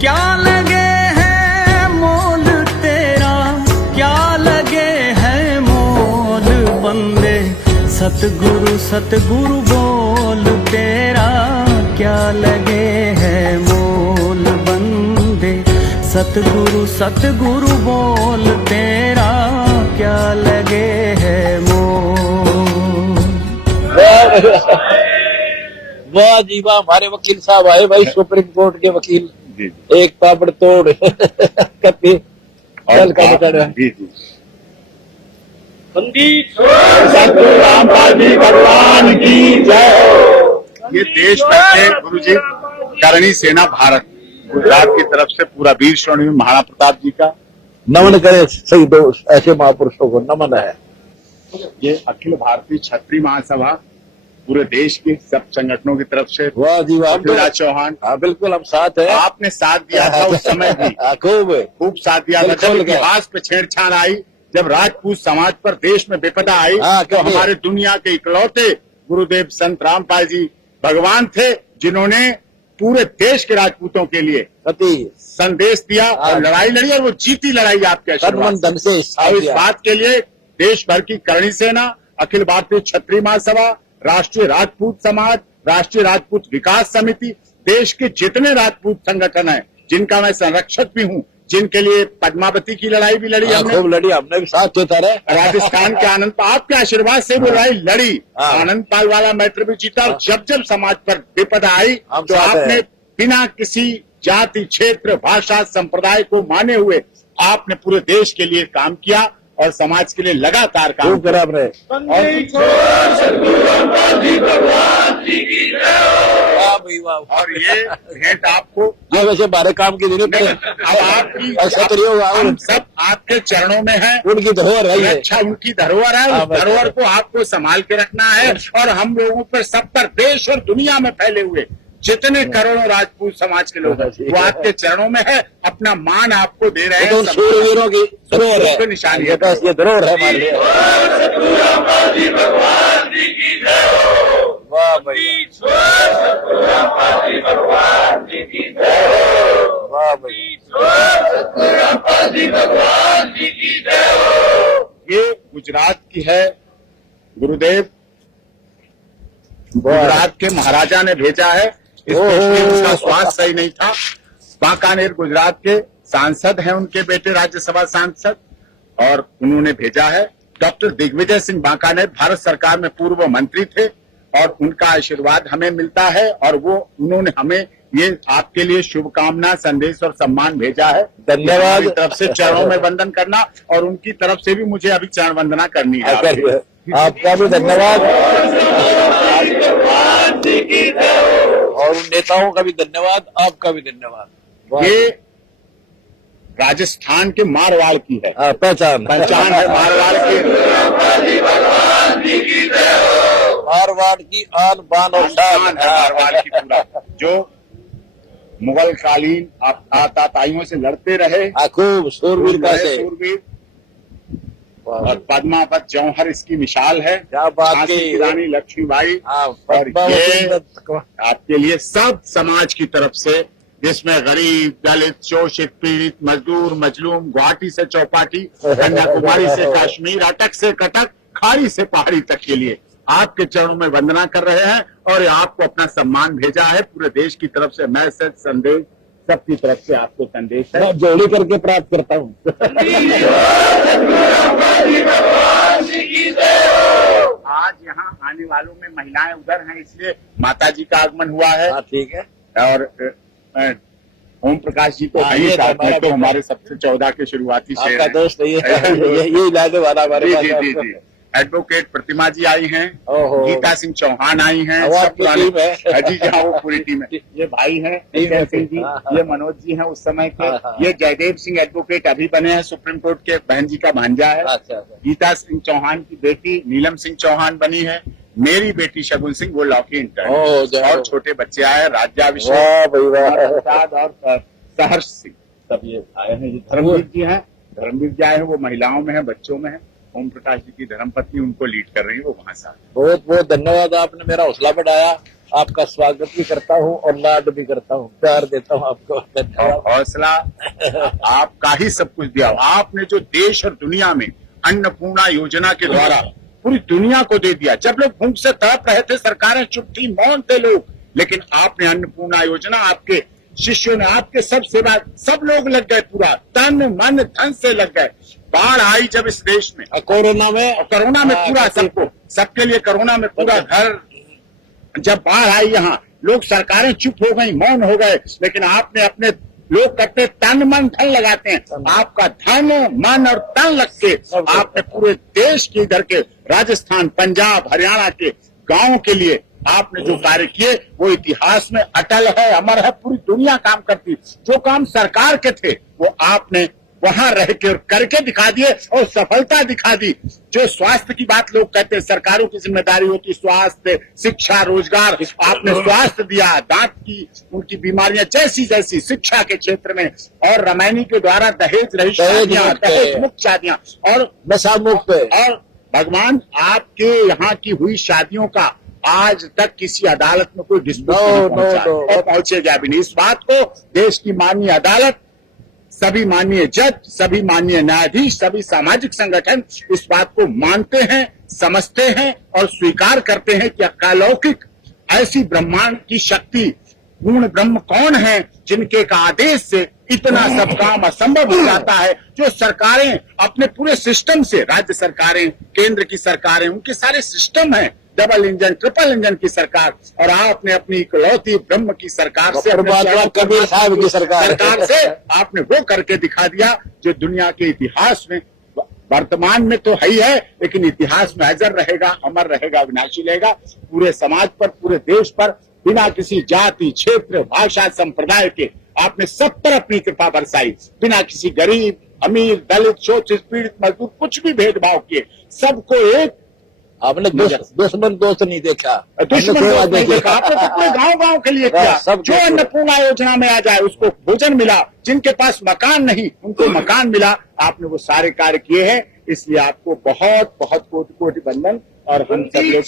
क्या लगे है मोल तेरा, क्या लगे है मोल बंदे, सतगुरु सतगुरु बोल तेरा, क्या लगे है मोल बंदे, सतगुरु सतगुरु बोल तेरा, क्या लगे है मोल। वाह जी वाह, हमारे वकील साहब आए भाई, सुप्रीम कोर्ट के वकील, एक ताबड़ तोड़ कपी चल का निकल सतगुरु रामपाल जी भगवान की जय हो। ये देश भर के गुरु जी करणी सेना भारत गुजरात की तरफ से पूरा वीर श्रेणी महाराणा प्रताप जी का नमन करे, सही दो ऐसे महापुरुषों को नमन है। ये अखिल भारतीय क्षत्रिय महासभा पूरे देश के सब संगठनों की तरफ से। वाह जी वाह, पृथ्वीराज चौहान, हाँ बिल्कुल हम साथ हैं। आपने साथ दिया था उस समय भी, खूब साथ दिया था जब इतिहास पे छेड़छाड़ आई, जब राजपूत समाज पर देश में विपदा आई, तो हमारे दुनिया के इकलौते गुरुदेव संत रामपाल जी भगवान थे, जिन्होंने पूरे देश के राजपूतों के लिए संदेश दिया और लड़ाई लड़ी, और वो जीती लड़ाई आपके आशीर्वाद से। और इस बात के लिए देश भर की करणी सेना, अखिल भारतीय क्षत्रिय महासभा, राष्ट्रीय राजपूत समाज, राष्ट्रीय राजपूत विकास समिति, देश के जितने राजपूत संगठन हैं, जिनका मैं संरक्षक भी हूँ, जिनके लिए पद्मावती की लड़ाई भी लड़ी हमने भी साथ होता रहे। राजस्थान के आनंद पाल, आपके आशीर्वाद से वो लड़ाई लड़ी, आनंद पाल वाला मैत्र भी जीता। और जब जब समाज पर विपदा आई, तो आपने बिना किसी जाति, क्षेत्र, भाषा, संप्रदाय को माने हुए आपने पूरे देश के लिए काम किया और समाज के लिए लगातार काम किया। और ये भेंट आपको वैसे बारे काम की जरूरत है। अब आपकी हम सब आपके चरणों में है, उनकी धरोहर है। अच्छा, उनकी धरोहर है, उस धरोहर को आपको संभाल के रखना है। और हम लोगों पर, सब पर, देश और दुनिया में फैले हुए जितने करोड़ों राजपूत समाज के लोग हैं, वो आपके चरणों में है। अपना मान आपको दे रहे हैं, सूरवीरों की धरोहर है, निशानी है, ये धरोहर है हमारे लिए। वाह भाई, वाह भाई, ये गुजरात की है। गुरुदेव गुजरात के महाराजा ने भेजा है, उसका स्वास्थ्य सही नहीं था। बांकानेर गुजरात के सांसद हैं, उनके बेटे राज्यसभा सांसद, और उन्होंने भेजा है। डॉक्टर दिग्विजय सिंह बांकानेर भारत सरकार में पूर्व मंत्री थे, और उनका आशीर्वाद हमें मिलता है, और वो उन्होंने हमें ये आपके लिए शुभकामना संदेश और सम्मान भेजा है। धन्यवाद। तरफ से चरणों में वंदन करना, और उनकी तरफ से भी मुझे अभी चरण वंदना करनी है। आपका भी धन्यवाद, और उन नेताओं का भी धन्यवाद, आपका भी धन्यवाद। ये राजस्थान के मारवाड़ की है, पहचान है मारवाड़ की। मारवाड़ की आन बान और शान है मारवाड़ की पूरा, जो मुगल कालीन ताताइयों से लड़ते रहे, खूब शूरवीर का शूरवीर, और पद्मावत जौहर इसकी मिसाल है। क्या बात की रानी लक्ष्मीबाई। और ये आपके लिए सब समाज की तरफ से, जिसमें गरीब, दलित, शोषित, पीड़ित, मजदूर, मजलूम, गुवाहाटी से चौपाटी, कन्याकुमारी से कश्मीर, अटक से कटक, खाड़ी से पहाड़ी तक के लिए आपके चरणों में वंदना कर रहे हैं, और आपको अपना सम्मान भेजा है पूरे देश की तरफ से। मैसेज, संदेश, सबकी तरफ से आपको संदेश है, जोड़ी करके प्राप्त करता हूँ। आज यहाँ आने वालों में महिलाएं उधर हैं, इसलिए माता जी का आगमन हुला है। ठीक है। और ओम प्रकाश जी को तो हमारे सबसे 14 के शुरुआती शेर हैं। दोस्त यही लाने वाला हमारे। जी। एडवोकेट प्रतिमा जी आई हैं, गीता सिंह चौहान आई हैं, सब पुराने जी हाँ, वो पूरी टीम है। ये भाई हैं सिंह जी, ये मनोज जी हैं उस समय के। ये जयदेव सिंह एडवोकेट अभी बने हैं सुप्रीम कोर्ट के, बहन जी का भांजा है। गीता सिंह चौहान की बेटी नीलम सिंह चौहान बनी है। मेरी बेटी शगुन सिंह, वो लॉ की इंटर्न, और छोटे बच्चे आए, राज्याभिषेक प्रसाद और सहर्ष सिंह, सब ये आए हैं। धर्मवीर जी हैं, धर्मवीर जी आए हैं, वो महिलाओं में है, बच्चों में है। ओम प्रकाश जी की धर्मपत्नी उनको लीड कर रही है, वो वहां से। बहुत बहुत धन्यवाद, आपने मेरा हौसला बढ़ाया। आपका स्वागत भी करता हूँ और लाड भी करता हूँ, प्यार देता हूँ आपको। धन्यवाद। हौसला आपका ही सब कुछ दिया। आपने जो देश और दुनिया में अन्नपूर्णा योजना के द्वारा पूरी दुनिया को दे दिया। जब लोग भूख से तड़प रहे थे, सरकारें चुप थी, मौन थे लोग, लेकिन आपने अन्नपूर्णा योजना, आपके शिष्यों ने, आपके सब सेवा, सब लोग लग गए, पूरा तन मन धन से लग गए। बाढ़ आई जब इस देश में, कोरोना में पूरा सबको, सबके लिए कोरोना में पूरा घर, जब बाढ़ आई यहाँ, लोग, सरकारें चुप हो गई, मौन हो गए, लेकिन आपने अपने, लोग कहते तन मन धन लगाते हैं, आपका धन मन और तन लग के आपने पूरे देश के, इधर के राजस्थान, पंजाब, हरियाणा के गांवों के लिए आपने जो कार्य किए वो इतिहास में अटल है, अमर है। पूरी दुनिया काम करती, जो काम सरकार के थे वो आपने वहां रह के और करके दिखा दिए और सफलता दिखा दी। जो स्वास्थ्य की बात लोग कहते हैं सरकारों की जिम्मेदारी होती, स्वास्थ्य, शिक्षा, रोजगार, आपने स्वास्थ्य दिया, दांत की उनकी बीमारियां जैसी जैसी, शिक्षा के क्षेत्र में, और रामायणी के द्वारा दहेज रहित शादियां, दहेज मुक्त शादियां और नशा मुक्त, और भगवान आपके यहाँ की हुई शादियों का आज तक किसी अदालत में कोई डिस्प्यूट नहीं पहुंचा और पहुंचेगा भी नहीं। इस बात को देश की माननीय अदालत, सभी माननीय जज, सभी माननीय न्यायाधीश, सभी सामाजिक संगठन इस बात को मानते हैं, समझते हैं और स्वीकार करते हैं कि अलौकिक ऐसी ब्रह्मांड की शक्ति, पूर्ण ब्रह्म कौन है जिनके का आदेश से इतना सब काम असंभव हो जाता है। जो सरकारें अपने पूरे सिस्टम से, राज्य सरकारें, केंद्र की सरकारें, उनके सारे सिस्टम हैं, डबल इंजन, ट्रिपल इंजन की सरकार, और आपने अपनी इकलौती ब्रह्म की सरकार से, कबीर साहब की सरकार से आपने वो करके दिखा दिया जो दुनिया के इतिहास में, वर्तमान में तो है ही है, लेकिन इतिहास में अजर रहेगा, अमर रहेगा, विनाशी रहेगा। पूरे समाज पर, पूरे देश पर, बिना किसी जाति, क्षेत्र, भाषा, संप्रदाय के आपने सब पर अपनी कृपा बरसाई, बिना किसी गरीब, अमीर, दलित, शोषित, पीड़ित, मजदूर, कुछ भी भेदभाव किए, सबको एक, आपने दुश्मन दोस्त नहीं देखा, दुश्मन दोस्त नहीं देखा, आपने तो पूरे गांव के लिए किया। जो अन्नपूर्णा योजना में आ जाए उसको भोजन मिला, जिनके पास मकान नहीं उनको मकान मिला, आपने वो सारे कार्य किए हैं। इसलिए आपको बहुत बहुत कोटि कोटि वंदन, और हम सब लोग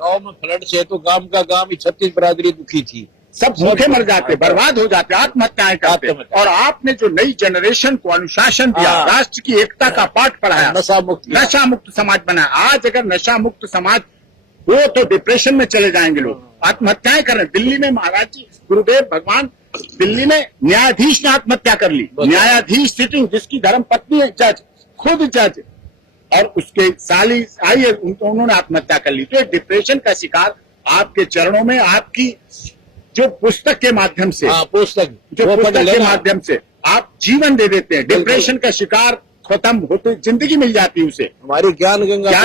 गांव में फ्लड से तो गांव का गांव ही 36 बरादरी दुखी थी, सब भूखे मर जाते, बर्बाद हो जाते, आत्महत्याएं करते। और आपने जो नई जनरेशन को अनुशासन दिया, राष्ट्र की एकता का पाठ पढ़ाया, नशा मुक्त समाज बनाया। आज अगर नशा मुक्त समाज हो तो डिप्रेशन में चले जाएंगे लोग, आत्महत्याएं कर रहे। दिल्ली में महाराज जी, गुरुदेव भगवान, दिल्ली में न्यायाधीश ने आत्महत्या कर ली, न्यायाधीश सिटिंग, जिसकी धर्म पत्नी है जज, खुद जज, और उसके साली आई है, उन्होंने आत्महत्या कर ली। तो डिप्रेशन का शिकार आपके चरणों में, आपकी जो पुस्तक के माध्यम से, पुस्तक के माध्यम से आप जीवन दे देते हैं। डिप्रेशन का शिकार खत्म होते, जिंदगी मिल जाती है उसे। हमारी ज्ञान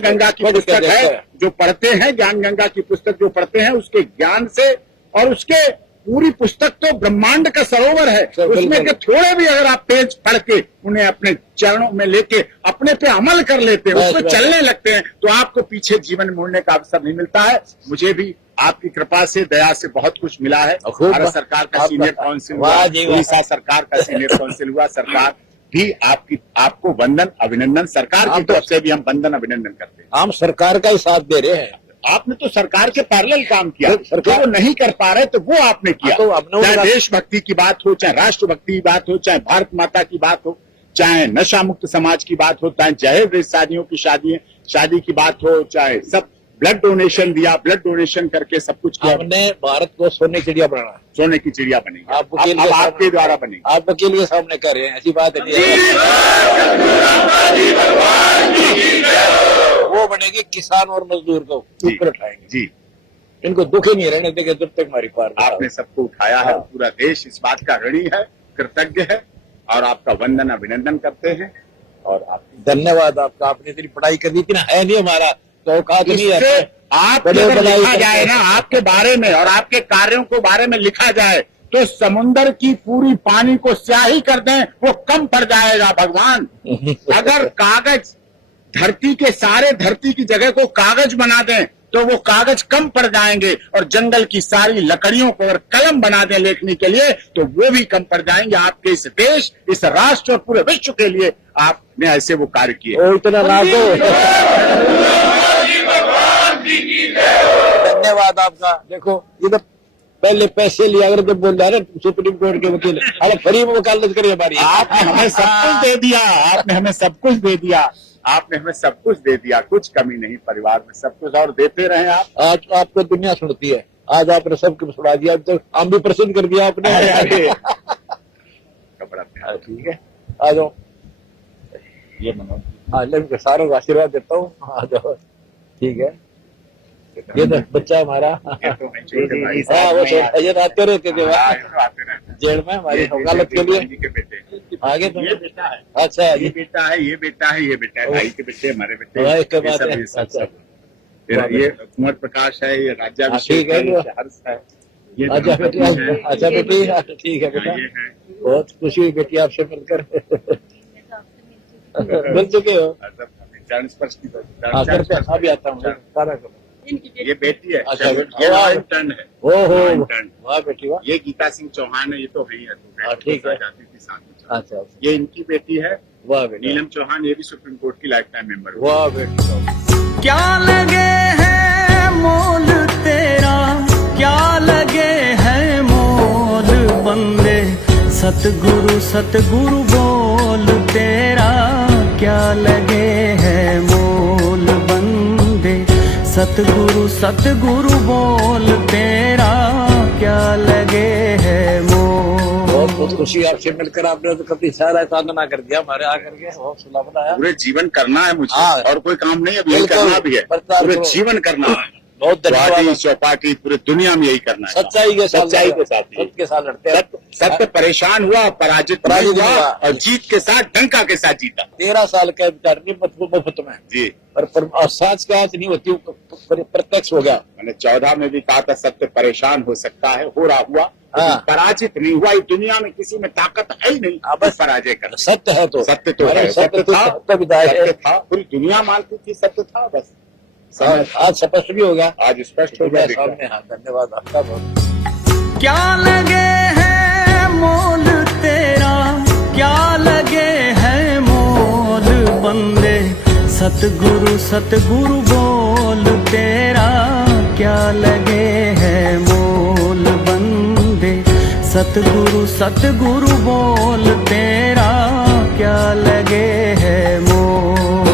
गंगा की पुस्तक है, जो पढ़ते हैं, ज्ञान गंगा की पुस्तक जो पढ़ते हैं, उसके ज्ञान से, और उसके पूरी पुस्तक तो ब्रह्मांड का सरोवर है, उसमें के थोड़े भी अगर आप पेज पढ़ के उन्हें अपने चरणों में लेके अपने पे अमल कर लेते हैं, उसमें चलने लगते हैं, तो आपको पीछे जीवन मोड़ने का अवसर नहीं मिलता है। मुझे भी आपकी कृपा से, दया से बहुत कुछ मिला है। भारत सरकार का सीनियर काउंसिल हुआ, उड़ीसा सरकार का सीनियर काउंसिल हुआ, सरकार भी आपको वंदन अभिनंदन, सरकार की तरफ से भी हम वंदन अभिनंदन करते हैं। हम सरकार का ही साथ दे रहे हैं। आपने तो सरकार के पैरेलल काम किया, जो वो नहीं कर पा रहे तो वो आपने किया। चाहे देशभक्ति की बात हो, चाहे राष्ट्रभक्ति की बात हो, चाहे भारत माता की बात हो, चाहे नशा मुक्त समाज की बात हो, चाहे जहेज रहित शादियों की शादी की बात हो, चाहे सब ब्लड डोनेशन दिया, ब्लड डोनेशन करके सब कुछ किया। हमने भारत को सोने की चिड़िया बनाना, सोने की चिड़िया बनेगी, अब आपके द्वारा बनेगी। आप वकील के सामने कर रहे हैं, ऐसी बात नहीं है। वो बनेगी किसान और मजदूर को ऊपर उठाएंगे जी, इनको दुख ही नहीं रहने देंगे जब तक हमारी पार। आपने सबको उठाया है, पूरा देश इस बात का ऋणी है, कृतज्ञ है, और आपका वंदन अभिनंदन करते हैं। और आपकी धन्यवाद आपका, आपने इतनी पढ़ाई कर दी थी ना, है नहीं हमारा तो औकात नहीं है। आप लिखा जाए ना आपके बारे में और आपके कार्यों को बारे में लिखा जाए तो समुन्दर की पूरी पानी को स्याही कर दें, वो कम पड़ जाएगा भगवान। अगर कागज धरती के सारे, धरती की जगह को कागज बना दें तो वो कागज कम पड़ जाएंगे, और जंगल की सारी लकड़ियों को अगर कलम बना दें लिखने के लिए तो वो भी कम पड़ जाएंगे। आपके इस देश, इस राष्ट्र और पूरे विश्व के लिए आपने ऐसे वो कार्य किए। इतना ना तो धन्यवाद आपका। देखो इधर पहले पैसे लिया अगर जब बोल रहे सुप्रीम कोर्ट के वकील, अरे फ्री में वकालत करिए हमारी। आपने हमें सब कुछ दे दिया, आपने हमें सब कुछ दे दिया, आपने हमें सब कुछ दे दिया, कुछ कमी नहीं, परिवार में सब कुछ और देते रहे आप। आज आपको दुनिया सुनती है, आज आपने सबको सुना दिया, अब तो हम भी प्रसिद्ध कर दिया आपने। कपड़ा प्यार। ठीक है, आ जाओ, ये मनोज आज मैं सारों को आशीर्वाद देता हूँ, आ जाओ। ठीक है, ये तो बच्चा हमारा, ये तो है छोटे भाई हाँ साहब वो नहीं ये आते रहते थे हाँ, ये तो आते रहते हैं। जेल में हमारी ये वकालत के लिए। भाई के बेटे, आगे तो ये बेटा है, अच्छा ये बेटा है, ये बेटा है, ये बेटा है, भाई के बेटे, हमारे बेटे, भाई के ये बात सब है। ये सब अच्छा। सब। फिर ये कुंवर प्रकाश है, ये राज्याभिषेक ठीक है, है, ये हर्ष है, ये अच्छा बेटी, धर्मपत्नी है, अच्छा बेटी, ठीक है बेटा, ये है, बहुत खुशी हुई बेटी आपसे मिलकर। मिल चुके हो? मतलब चरण स्पर्श की हाँ करते हैं, अभी आता हूँ, सारा करो। ये बेटी है, अच्छा, बेटी। ये लॉयन टर्न है, ओहो, लॉयन टर्न। वाह बेटी वाह। ये गीता सिंह चौहान है, ये तो है ही है, हाँ, ठीक है। जाती थी साथ में। अच्छा अच्छा, ये इनकी बेटी है वाह बेटी, नीलम चौहान, ये भी सुप्रीम कोर्ट की लाइफ टाइम मेंबर हुई। वाह बेटी वाह। क्या लगे है मोल तेरा, क्या लगे है मोल बंदे, सतगुरु सतगुरु बोल तेरा, क्या लगे है मोल बंदे, सतगुरु सतगुरु बोल तेरा, क्या लगे है मोल। बहुत खुशी आपसे मिलकर, आपने तो कभी सारा साधना कर दिया हमारे आकर के, बहुत सुना बनाया। पूरे जीवन करना है मुझे, हाँ। और कोई काम नहीं, अब यही बिल्कुल, करना भी है, प्रचार पूरे करो। जीवन करना है, बहुत धन्यवाद। गुवाहाटी चौपाटी पूरे दुनिया में यही करना है, सच्चाई के साथ, सच्चाई के साथ ही। सत्य के साथ लड़ते हैं। सत्य परेशान हुआ, पराजित नहीं पराजित हुआ, हुआ। और जीत के साथ डंका के साथ जीता। 13 साल का करनी मुफ्त में, जी, और सांस की आंच नहीं होती, प्रत्यक्ष हो गया। मैंने 14 में भी कहा था सत्य परेशान हो सकता है, हो रहा हुआ, हाँ। लेकिन पराजित नहीं हुआ। इस दुनिया में किसी में ताकत है ही नहीं हाँ, बस। पराजय कर। सत्य है तो, सत्य तो है, सत्य सत्य था, सत्य विदाई है। सत्य था, पूरी दुनिया मानती थी सत्य था, बस हाँ, आज स्पष्ट भी हो गया, आज स्पष्ट हो गया, दिख रहा है। सामने। हाँ, धन्यवाद आपका बहुत। क्या लगे है मोल तेरा, क्या लगे है मोल बंदे, सतगुरु सतगुरु बोल तेरा, क्या लगे है मोल बंदे, सतगुरु सतगुरु बोल तेरा, क्या लगे है मोल।